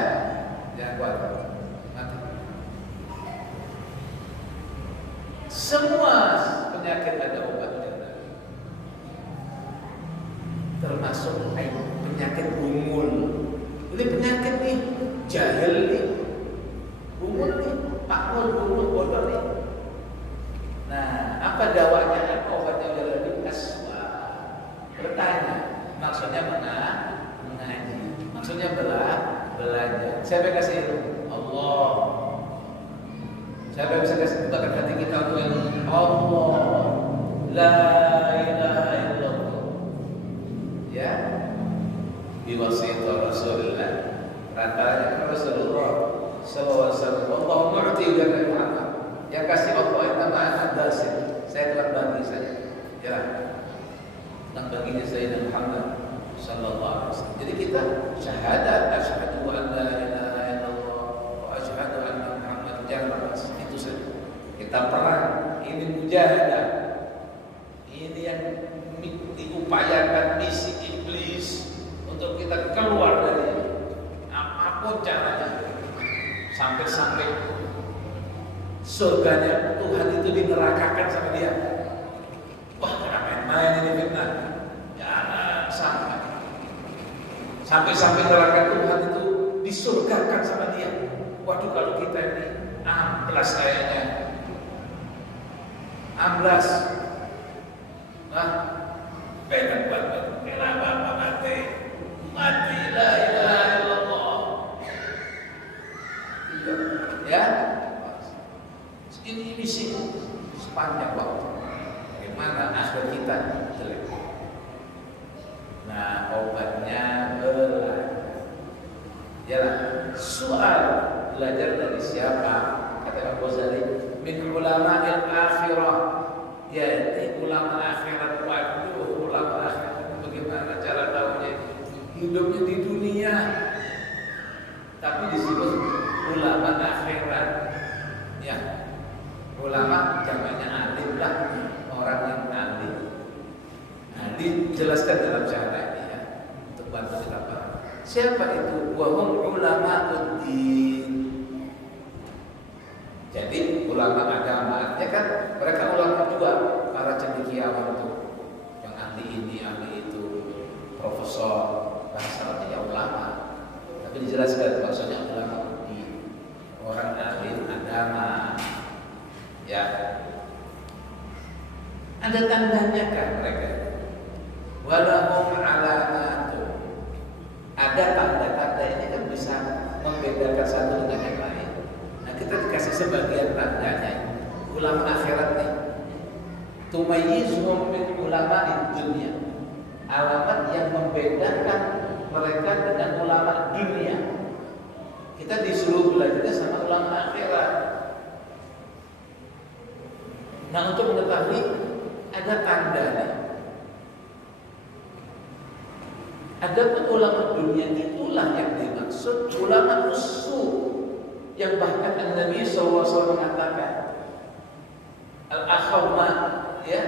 jangan kuat mati. Semua penyakit ada obatnya. Termasuk penyakit umul. Ini penyakit nih, jahil nih, umur nih, pakmul, bodoh nih. Nah, apa dawanya? Obatnya udah lebih aswa. Bertanya, maksudnya mengaji, maksudnya belajar. Siapa yang kasih itu? Allah. Siapa yang bisa kasih bukakan hati kita untuk ilmu? Allah. La ilaha illallah. Ya. Biwasitah Rasulullah, rantaranya Rasulullah sallallahu alaihi wasallam. syahadat, asyhadu an la ilaha illallah wa asyhadu anna Muhammadan rasulullah, itu saja. Kita perang, ini mujahadah. Ini yang diupayakan misi iblis untuk kita keluar dari apapun caranya, sampai surganya Tuhan itu dinerakakan sama dia. Wah, kenapa main ini fitnah? Jangan sampai neraka Tuhan itu disurgakan sama dia. Waduh, kalau kita ini amblas kayaknya, amblas. Pengen banget, kenapa apa mati la ilaha illallah. Ya, ini misi sepanjang waktu. Bagaimana akhir kita jelek. Nah, obatnya belajar. Jalan. Soal belajar dari siapa? Kata Abu Ghazali, min ulama al-akhirah. Ya, ulama akhirat. Waduh, ulama akhirat. Bagaimana cara tahunya? Hidupnya di dunia, tapi disebut ulama akhirat. Ya, ulama jamaknya alim lah, orang yang alim. Nah, dijelaskan dalam cara ini ya, untuk bantu kita paham. Siapa itu? Wahum ulama'uddin. Jadi ulama agama, ya kan? Mereka ulama juga, para cendekiawan itu, yang ahli ini, ahli itu, profesor, bahasa ya ulama. Tapi dijelaskan maksudnya ulama di orang ahli agama. Ya, ada tandanya kan mereka? Walahum alamatun. Ada tanda-tanda ini kan bisa membedakan satu dengan yang lain. Nah, kita dikasih sebagian tandanya. Ulama akhirat nih, tumayyizuhum min ulama dunia. Alamat yang membedakan mereka dengan ulama dunia. Kita disuruh belajarnya sama ulama akhirat. Nah, untuk mengetahui ada tanda nih. Ada ulama dunia itulah yang dimaksud ulama usul, yang bahkan Nabi SAW mengatakan al-akhawma, ya,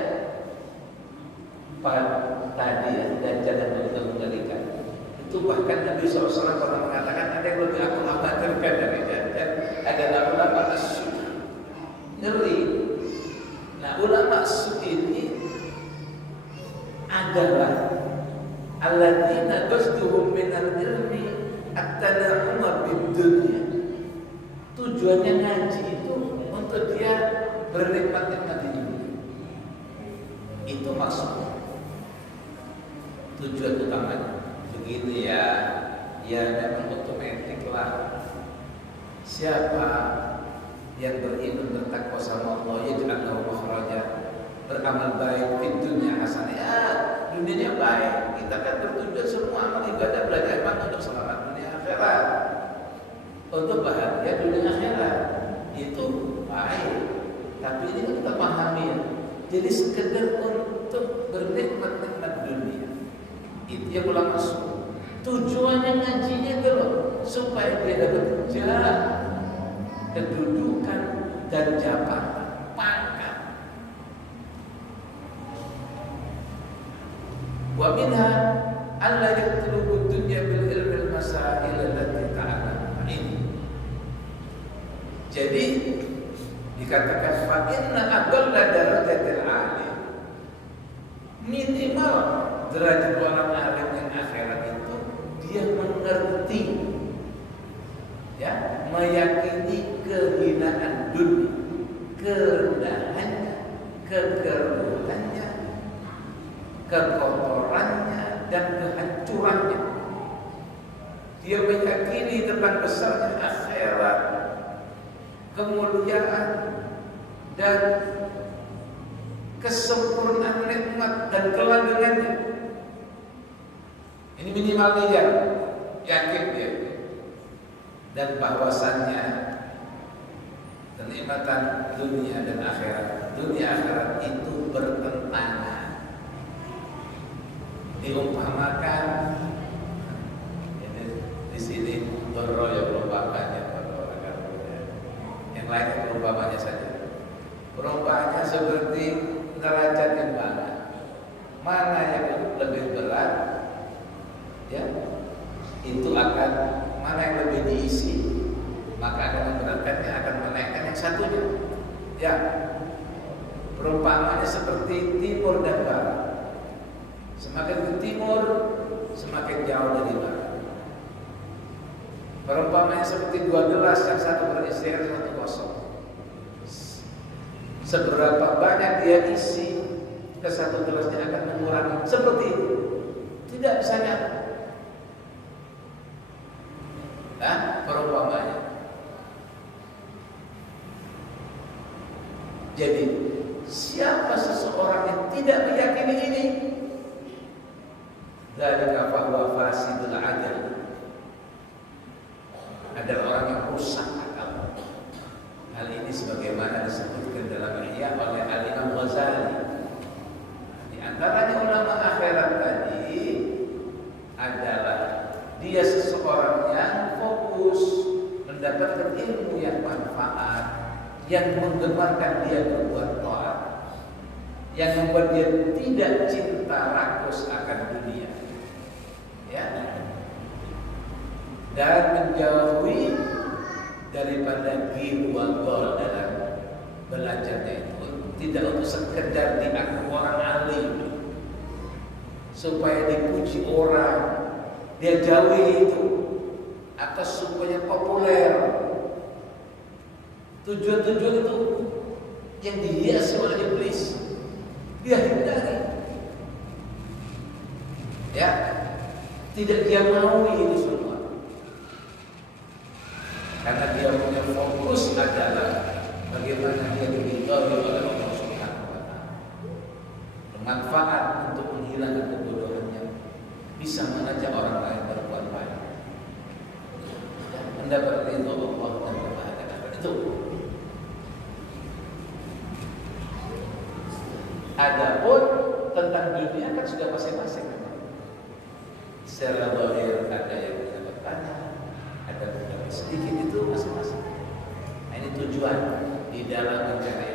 tadi ya, dan jangan mengembalikan. Itu bahkan Nabi SAW pernah mengatakan ada yang lebih aku khawatirkan dari jajan adalah ulama usul. Ngeri. Nah, ulama usul ini adalah alladzina qasduhum minal ilmi at-tana'uma bid-dunya. Tujuannya ngaji itu untuk dia bernikmat-nikmat di dunia. Itu maksudnya. Tujuan utamanya. Begitu ya. Ya memang otomatis lah. Siapa yang beriman bertakwa sama Allah, yaj'al lahu makhraja, beramal baik di dunia hasanah, ya dunianya baik. Kita kan bertujuan semua amal ibadah belajar iman untuk selamat dunia akhirat, untuk bahagia dunia akhirat. Itu baik. Tapi ini kita pahami ya. Jadi sekedar untuk bernikmat-nikmat dunia, itu yang ulama masuk. Tujuannya ngajinya itu loh, supaya dia dapat jalan, kedudukan dan jabatan, pangkat. Wa minha alla yatlubu dunya bil ilmi al masail allati ta'lam. Ini. Jadi dikatakan fa inna aqalla darajatil alim, minimal derajat orang alim yang akhirat itu dia mengerti, ya, meyakini kehinaan dunia, kerendahannya, kekeruhannya, kekotorannya dan kehancurannya. Dia meyakini tentang besarnya akhirat, kemuliaan dan kesempurnaan nikmat dan kelanggengnya. Ini minimal dia yakin dia, dan bahwasannya kenikmatan dunia dan akhirat, dunia akhirat itu bertentangan. Diumpamakan Doro ya perumpamannya, kalau akan yang lainnya perumpamannya saja. Perumpamannya seperti neraca timbangan. Mana yang lebih berat, ya, itu akan mana yang lebih diisi, maka akan memberatkannya, akan menaikkan yang satunya. Ya, perumpamannya seperti timur dan barat. Semakin ke timur, semakin jauh dari barat. Perumpamannya seperti dua gelas, yang satu berisi air, satu kosong. Seberapa banyak dia isi ke satu gelasnya akan mengurangi. Seperti itu. Tidak bisa nyata. Nah, perumpamannya. Jadi, siapa seseorang yang tidak meyakini ini, dzalika fahuwa fasidul ajal, adalah orang yang rusak akal. Hal ini sebagaimana disebutkan dalam Ihya oleh Al-Imam Ghazali. Di antaranya ulama akhirat tadi adalah dia seseorang yang fokus mendapatkan ilmu yang manfaat, yang menggemarkan dia berbuat taat, yang membuat dia tidak cinta rakus akan dunia, ya, dan menjauhi daripada ghil wa ghal dalam belajarnya itu, tidak untuk sekedar dianggap orang alim supaya dipuji orang, dia jauhi itu, atau supaya populer. Tujuan-tujuan itu yang dihiasi oleh iblis, dia hindari. Ya, tidak dia maui itu semua. Karena dia punya fokus adalah bagaimana dia diridhai oleh Allah Subhanahu wa taala. Bermanfaat untuk menghilangkan kebodohannya, bisa mengajak orang lain berbuat baik, mendapat ridha Allah dan kebahagiaan itu. Adapun tentang dunia kan sudah masing-masing. Secara zahir ada yang mendapat banyak, ada yang sedikit, itu masing-masing. Nah, ini tujuan di dalam mencari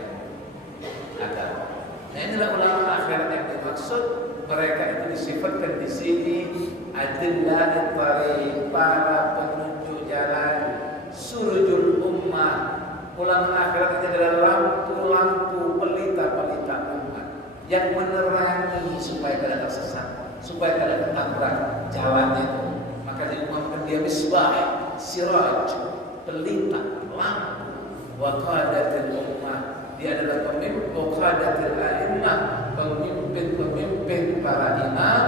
agama. Nah, inilah ulama akhirat yang dimaksud. Mereka itu disifatkan di sini adillah tariq, para penunjuk jalan, surujul ummah. Ulama akhirat itu adalah lampu-lampu pelita-pelita umat yang menerangi supaya kalian tersesat, supaya kalian tertabrak jalannya itu. Maka diumumkan dia misbah, siraj, pelita, lampu, wa qadatul ummah. Dia adalah pemimpin, wa qadatul a'immah, pemimpin para imam,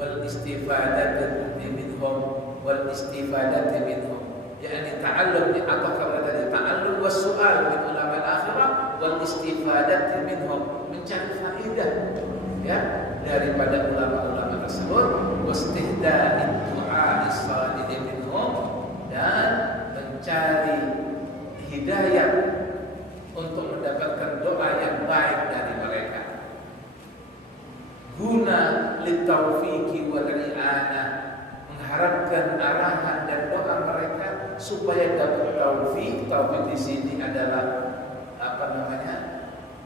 wal istifadatu minhum, wal istifadatu minhum. yakni ta'allum ni apa kepada tadi ta'allum was su'al min ulama al-akhirah wal istifadat minhum, mencari faedah ya daripada ulama-ulama tersebut, wastihda'id du'a as-salih minhum, dan mencari hidayah untuk mendapatkan doa yang baik dari mereka, guna litaufiqi wal i'anah, mengharapkan arahan dan doa mereka supaya dapat taufik. Taufik di sini adalah apa namanya?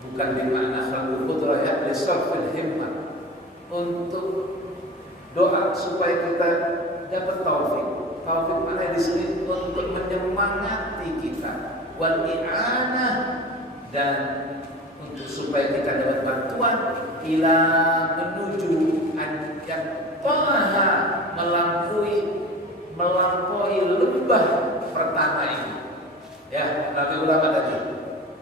Bukan bermakna khalqul qudrah ya, lisafil himmah, untuk doa supaya kita dapat taufik. Taufik mana di sini untuk menyemangati kita, wal i'anah, dan untuk supaya kita dapat bantuan ila menuju yang taha, melampaui lembah pertama ini. Ya, Nabi ulama tadi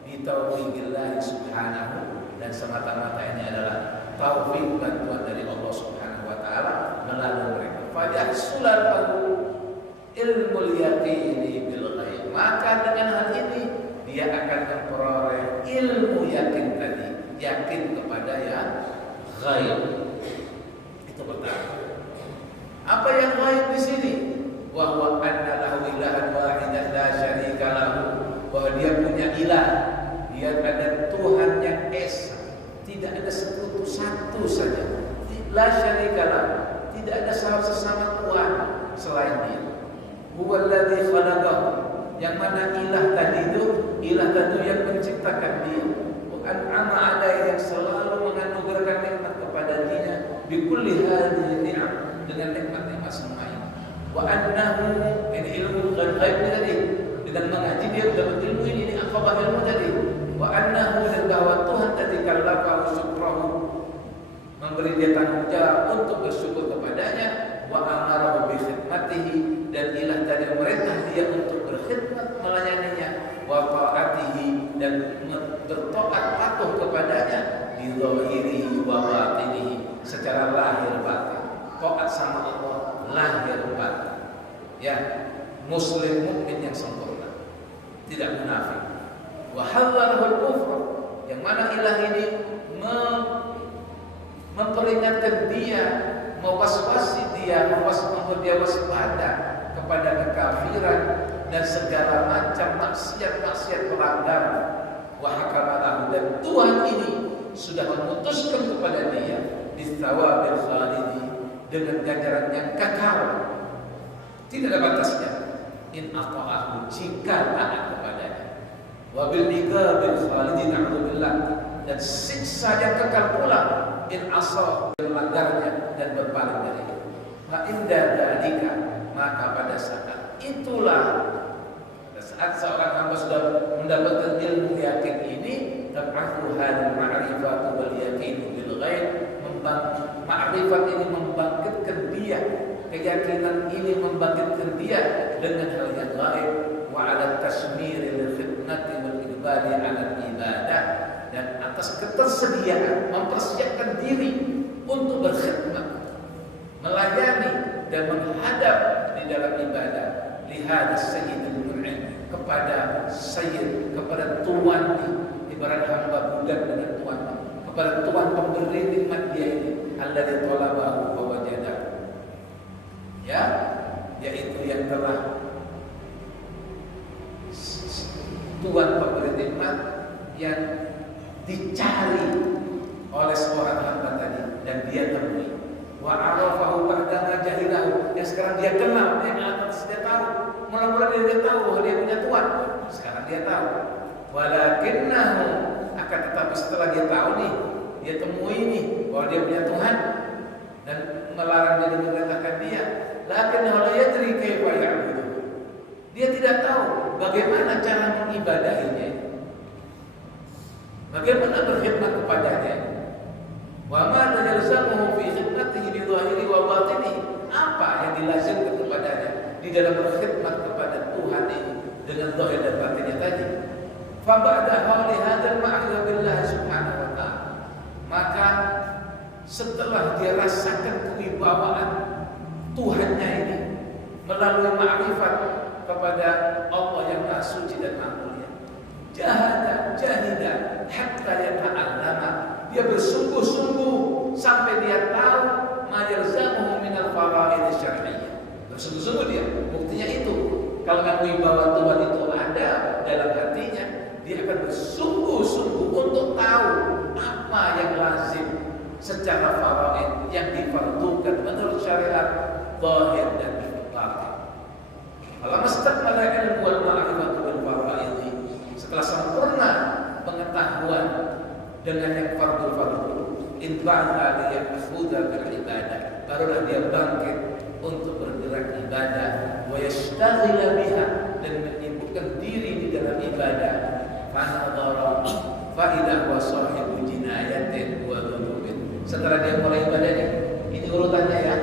bitaufiqillah subhanahu, dan semata-mata ini adalah taufik bantuan dari Allah Subhanahu wa taala melalui mereka. Fayahsulalahu ilmul yaqini bil ghaib, maka dengan hal ini dia akan memperoleh ilmu yakin tadi, yakin kepada yang ghaib. Itu pertama. Apa yang ghaib di sini? Wa huwa anna lahu ilahan wahidan la syarika lahu, bahwa dia punya ilah, dia ada Tuhan yang esa, tidak ada sekutu, satu saja. La syarika lahu, tidak ada sesama Tuhan selain dia. huwallazi khalaqahu, yang mana ilah tadi itu yang menciptakan dia, wa an'ama alaihi, yang selalu menganugerahkan nikmat kepada dirinya, bi kulli hadhihi ni'am, dengan nikmat-nikmat semua ini. Wa annahu, ini ilmu ghaib tadi, dengan mengaji dia dapat ilmu ini akhabar ilmu tadi. Wa annahu, dan bahwa Tuhan tadi kallafahu syukrahu, memberi dia tanggung jawab untuk bersyukur kepadanya. Wa amarahu bi khidmatihi, dan ilah tadi merintah dia untuk berkhidmat melayaninya. Wa ta'atihi, dan bertaat patuh kepadanya. Bi dhahirihi wa batinihi, secara lahir batin. Taat sama Allah lahir batin. Ya, muslim mukmin yang sempurna, tidak munafik. Wa hallalahul kufra, yang mana ilah ini memperingatkan dia, mewaswasi dia, membuat dia waspada kepada kekafiran dan segala macam maksiat-maksiat pelanggaran. Wa hakamalahu, dan Tuhan ini sudah memutuskan kepada dia bisawabil khalidi, dengan ganjaran yang kekal, tidak ada batasnya. In ata'ahu, jika taat kepadanya. Wa bil iqabil khalidi, na'udzubillah, dan siksa yang kekal pula in asal, melanggarnya dan berpaling darinya. Fa inda dzalika, maka pada saat itulah, pada saat seorang hamba sudah mendapatkan ilmu yakin ini, tab'athu hadal ma'rifatu wal yaqinu bil ghaib, ma'rifat ini membangkitkan dia, keyakinan ini membangkitkan dia dengan hal yang gaib. Wa 'ala tasmiri lil khidmati wal iqbali 'ala ibadah, dan atas ketersediaan mempersiapkan diri untuk berkhidmat, melayani dan menghadap di dalam ibadah. Lihat sayyidul mun'im, kepada sayyid, kepada tuan, ibarat hamba budak dengan tuan, kepada tuan pemberi nikmat dia ini, alladzi talabahu wa wajadahu, ya, yaitu yang telah tuan pemberi nikmat yang dicari oleh seorang hamba tadi dan dia temui. Wa arafahu ba'da jahilahu, yang sekarang dia kenal, yang atas dia tahu. Mula-mula dia tahu bahwa dia punya tuan, sekarang dia tahu. Walakinnahu, akan tetapi setelah dia tahu nih, dia temui nih bahwa dia punya Tuhan dan melarang dia, memerintahkan dia. Lakinnahu la yadri kaifa ya'budu, dia tidak tahu bagaimana cara mengibadahinya, bagaimana berkhidmat kepadanya. Wa ma yalzamuhu fi khidmatihi bi dhahiri wa batinihi, apa yang dilazimkan kepadanya di dalam berkhidmat kepada Tuhan ini dengan zahir dan batinnya tadi. Fa ba'da hawli hadzal ma'rifah billah subhanahu wa ta'ala, maka setelah dia rasakan kewibawaan Tuhannya ini melalui ma'rifat kepada Allah yang Maha Suci dan Maha Mulia, jahida hatta yata'allama, dia bersungguh-sungguh sampai dia tahu ma yalzamuhu minal faraid syar'iyyah. Bersungguh-sungguh dia, buktinya itu kalau wibawa Tuhan itu ada dalam hatinya, dia akan bersungguh-sungguh untuk tahu apa yang lazim secara faraid yang difardukan menurut syariat zahir dan batin. Kalau mastakmala ilmu wal ma'rifatu bil faraid, setelah sempurna pengetahuan dengan yang fardu-fardu, inba'ala ya'khudha bil ibadah, barulah dia bangkit untuk bergerak ibadah, wa yashtaghala biha, dan menyibukkan diri di dalam ibadah. Fanadhara fa idza huwa sahibu jinayatin wa dhunubin. Setelah dia mulai ibadahnya, ini urutannya ya.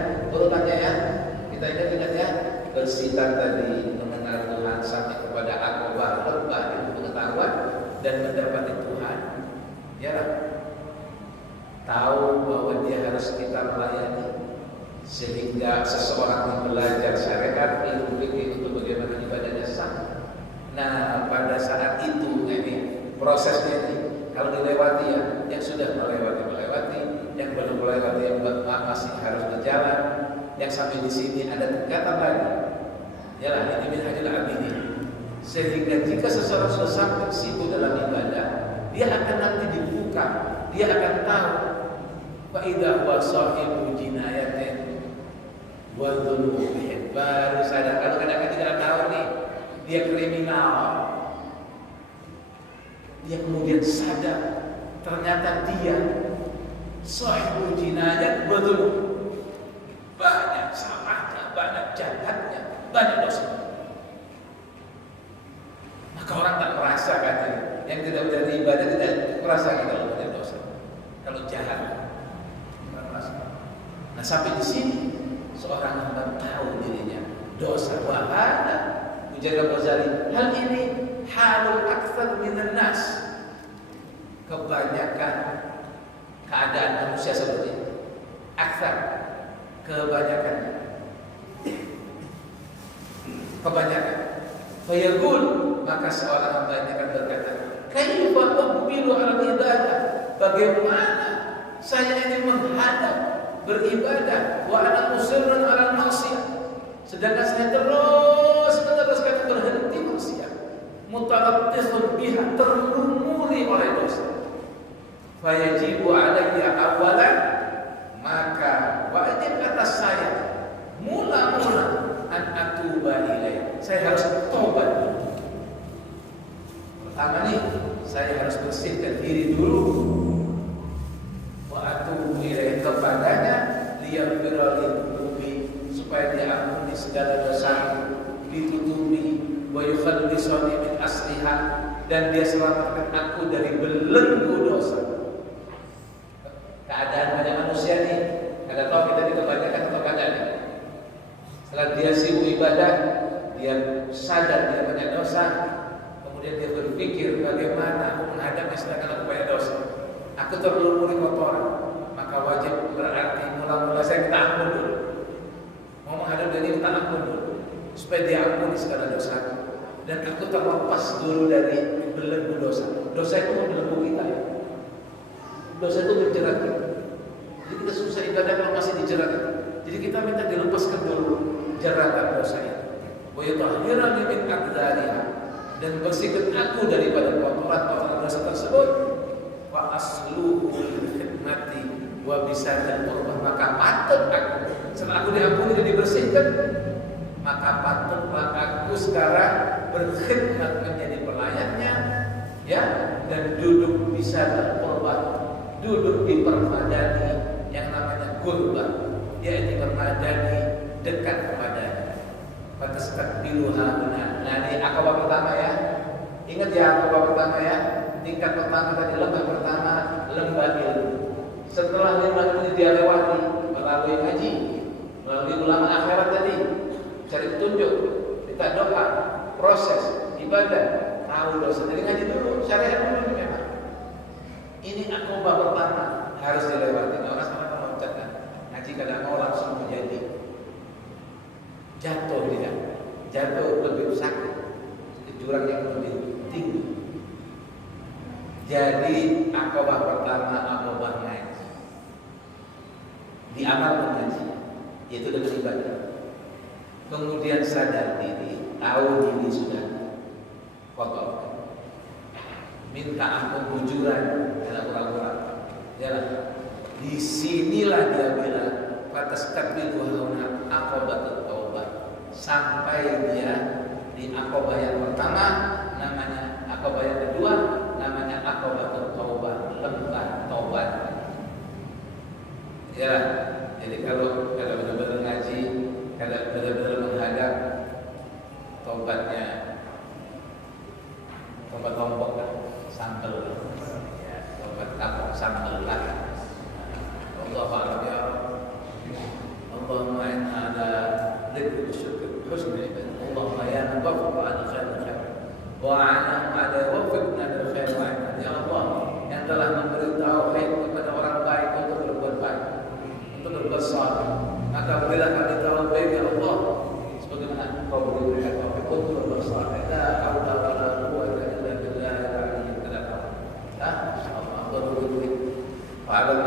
Kita ingat ya, bersitan tadi, mengenal Tuhan sampai kepada aqobah lebah, itu pengetahuan dan mendapati Tuhan. Ya, tahu bahwa dia harus kita melayani, sehingga seseorang yang belajar syariat ilmu fikih untuk bagaimana ibadahnya sah. Nah, pada saat itu ini prosesnya ini kalau dilewati ya, yang sudah melewati, yang belum melewati, yang masih harus berjalan, yang sampai di sini ada tingkatan lagi. Yalah, ini minhajul abidin. Sehingga jika seseorang sudah sampai situ dalam ibadah, dia akan nanti dibuka, dia akan tahu fa idza huwa sahibu jinayatin wa dhunubin. baru sadar. Kalau kadang-kadang tidak tahu nih, dia kriminal. Dia kemudian sadar, ternyata dia sahibul jinayat betul. Banyak salahnya, banyak jahatnya, banyak dosa. Maka orang tak merasa katanya, yang tidak berarti ibadah tidak merasa kalau banyak dosa. Kalau jahat, tidak merasa. Nah sampai di sini seorang hamba tahu dirinya dosa. Wahana ujar Ghazali, hal ini halul aktsar minan nas. Kebanyakan keadaan manusia seperti ini. Aktsar, kebanyakan. Fayaqul, maka seorang hamba ini akan berkata, kaifa uqbilu ala ibadah? Bagaimana saya ini menghadap beribadah wa ana musirrun ala maksiyah, sedangkan saya terus berhenti maksiat, mutalattizun biha, terlumuri oleh dosa. Fayajibu alayya awalan, maka wajib atas saya mula-mula an atuba ilaih, saya harus tobat dulu. Pertama nih, saya harus bersihkan diri dulu. Wa atubu ilaih, kepadanya liyaghfira li, supaya diampuni segala dosa, ditutupi, wa yukhallisani min asliha, dan dia selamatkan aku dari belenggu dosa. Keadaan banyak manusia nih, kada tahu kita kebanyakan atau kada nih. Setelah dia sibuk ibadah, dia sadar dia banyak dosa, kemudian dia berpikir bagaimana aku menghadapi sedangkan aku banyak dosa. Aku terlumuri kotoran, maka wajib berarti mula-mula saya minta ampun dulu. Mau menghadap dia minta ampun dulu, supaya dia ampuni segala dosa. Dan aku terlepas dulu dari belenggu dosa. Dosa itu membelenggu kita ya. Dosa itu menjerat kita. Jadi kita susah ibadah kalau masih dijerat. Jadi kita minta dilepaskan dulu jeratan dosa itu. Wa yutahhirani min aqdariha, dan bersihkan aku daripada kotoran-kotoran dosa tersebut. Wa asluhu lil khidmati wa bisadil qurbah, maka patut aku setelah aku diampuni dan dibersihkan, maka patutlah aku sekarang berkhidmat menjadi pelayannya, ya, dan duduk bisadil qurbah, duduk di permadani yang namanya qurbah, yaitu permadani dekat kepadanya. Fatastakbiluha benar. Nah ini akabah pertama ya. Ingat ya akabah pertama ya. Tingkat pertama tadi, lembah pertama lembah ilmu. Setelah lembah ilmu dia lewati melalui ngaji, melalui ulama akhirat tadi, cari petunjuk, minta doa, proses ibadah, tahu dosa. Jadi ngaji dulu, syariat dulu memang. Ini akabah pertama harus dilewati. Orang sekarang meloncat kan. Ngaji kadang mau langsung menjadi jatuh, tidak jatuh lebih sakit ke jurang yang lebih tinggi. Jadi akabah pertama akabah ngaji, diamalkan ngaji, yaitu dengan ibadah. Kemudian sadar diri, tahu diri sudah kotor, minta ampun bujuran, tidak pura-pura. Jalan. Disinilah dia bilang fatastakbilu hauna aqabatut taubah, sampai dia di akabah yang pertama namanya akabah yang kedua namanya aqabatut taubah, lembah taubat. Ya, jadi kalau benar-benar ngaji, kalau benar-benar menghadap, taubatnya taubat lombok kan, sambel, ya, taubat kapok sambel lah. Allah a'lam ya Rabb. Allahumma inna ala dzikri syukri husni ibadah. Allahumma ya man waffaqa ala khair wa ala waffiqna lil khair wa ala. Ya Allah yang telah memberi taufik kepada orang baik untuk berbuat baik, untuk berbuat saleh, maka berilah kami taufik ya Allah sebagaimana Kau berikan taufik untuk berbuat saleh. La haula wa la quwwata illa billahil aliyyil azim. Allah begitu. Fa'alam